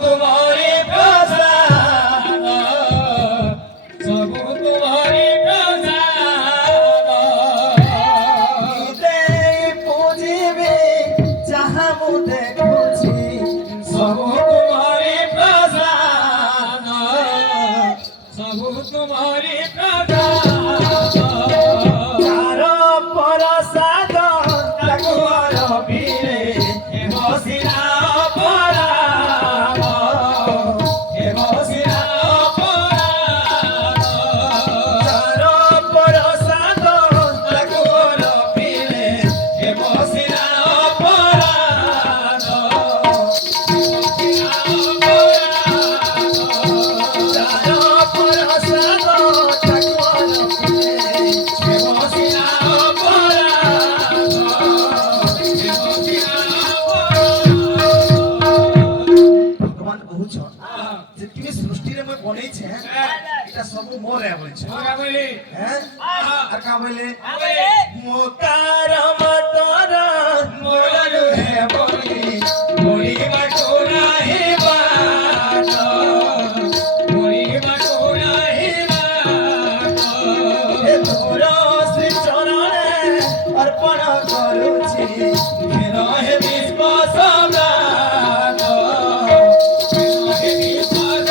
तुम्हारी प्रसाद सब तुम्हारी प्रसाद दे पूजिबे जहाँ मु देखुछि सब तुम्हारी प्रसाद सब तुम्हारी प्रसाद चारो प्रसाद ताको रबिरे हे बसिना सब मोर है बोले मोरा बोले हैं आ का बोले मोकार मतर मोर है बोली मोरी मटोरा है बात मोरी मटोरा है बात हे तोरा श्री चरण अर्पण करूछि मेरो हे विश्वास प्राण मेरो हे विश्वास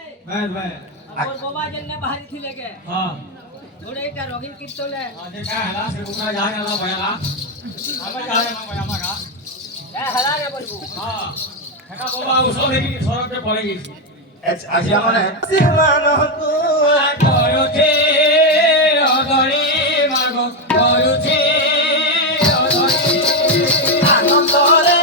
और बाबा जन्ने बाहरी थी लेके हां थोड़े इटा रोगिन कितोले जे का हला से बुका जा हला भयला हम जा रे भयमा का ए हला रे बोलबू हां हेका बाबा उसो देखि सड़क पे पड़ेगी आज हमने सिमान को करू छे अदरी मागो करू छे अदरी आनंद रे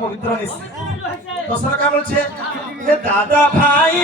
পবিত্র নিস দশরা কাম বলছে হে দাদা ভাই